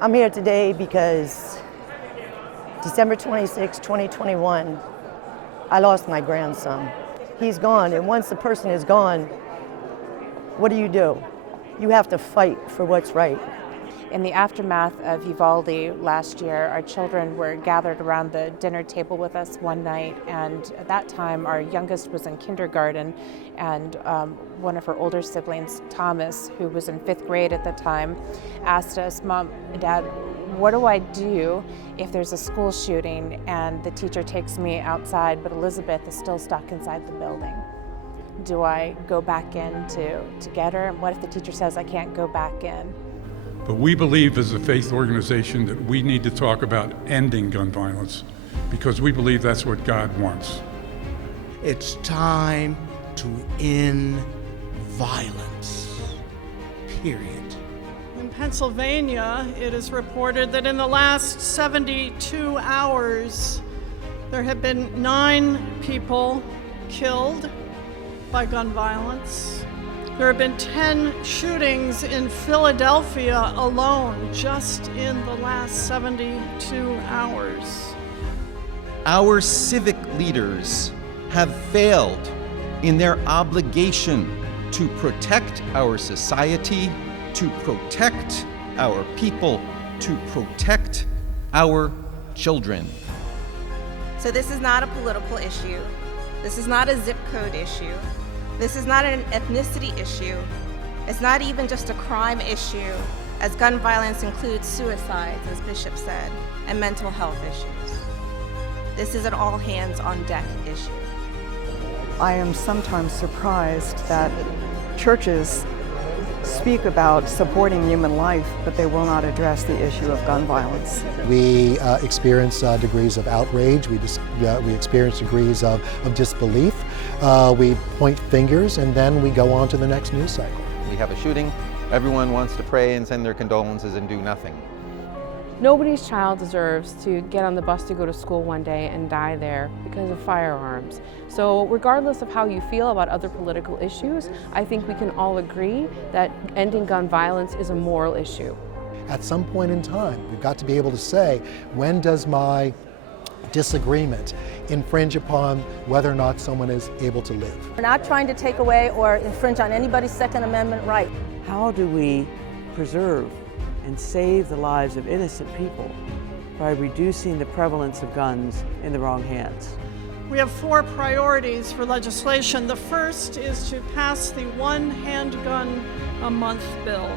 I'm here today because December 26, 2021, I lost my grandson. He's gone, and once the person is gone, what do? You have to fight for what's right. In the aftermath of Uvalde last year, our children were gathered around the dinner table with us one night, and at that time our youngest was in kindergarten, and one of her older siblings, Thomas, who was in 5th grade at the time, asked us, "Mom, Dad, what do I do if there's a school shooting and the teacher takes me outside, but Elizabeth is still stuck inside the building? Do I go back in to get her? And what if the teacher says I can't go back in?" But we believe as a faith organization that we need to talk about ending gun violence because we believe that's what God wants. It's time to end violence, period. In Pennsylvania, it is reported that in the last 72 hours, there have been 9 people killed by gun violence. There have been 10 shootings in Philadelphia alone, just in the last 72 hours. Our civic leaders have failed in their obligation to protect our society, to protect our people, to protect our children. So this is not a political issue. This is not a zip code issue. This is not an ethnicity issue. It's not even just a crime issue, as gun violence includes suicides, as Bishop said, and mental health issues. This is an all hands on deck issue. I am sometimes surprised that churches speak about supporting human life, but they will not address the issue of gun violence. We experience degrees of outrage, we experience degrees of disbelief, we point fingers, and then we go on to the next news cycle. We have a shooting, everyone wants to pray and send their condolences and do nothing. Nobody's child deserves to get on the bus to go to school one day and die there because of firearms. So regardless of how you feel about other political issues, I think we can all agree that ending gun violence is a moral issue. At some point in time, we've got to be able to say, when does my disagreement infringe upon whether or not someone is able to live? We're not trying to take away or infringe on anybody's Second Amendment right. How do we preserve and save the lives of innocent people by reducing the prevalence of guns in the wrong hands? We have 4 priorities for legislation. The first is to pass the One Handgun a Month bill.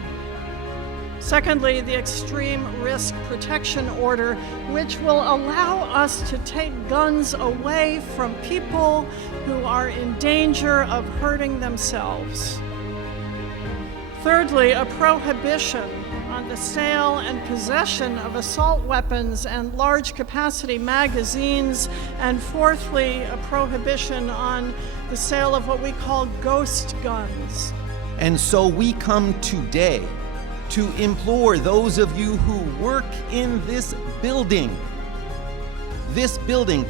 Secondly, the Extreme Risk Protection Order, which will allow us to take guns away from people who are in danger of hurting themselves. Thirdly, a prohibition on the sale and possession of assault weapons and large capacity magazines. And fourthly, a prohibition on the sale of what we call ghost guns. And so we come today to implore those of you who work in this building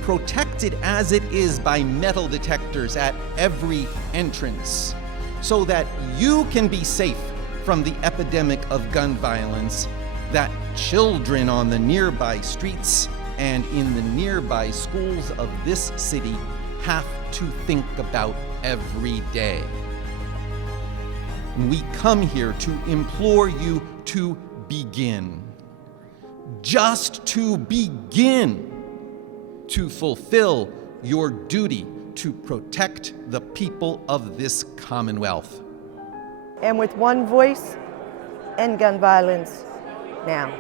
protected as it is by metal detectors at every entrance, so that you can be safe from the epidemic of gun violence that children on the nearby streets and in the nearby schools of this city have to think about every day. We come here to implore you to begin, just to begin to fulfill your duty to protect the people of this Commonwealth. And with one voice, end gun violence now.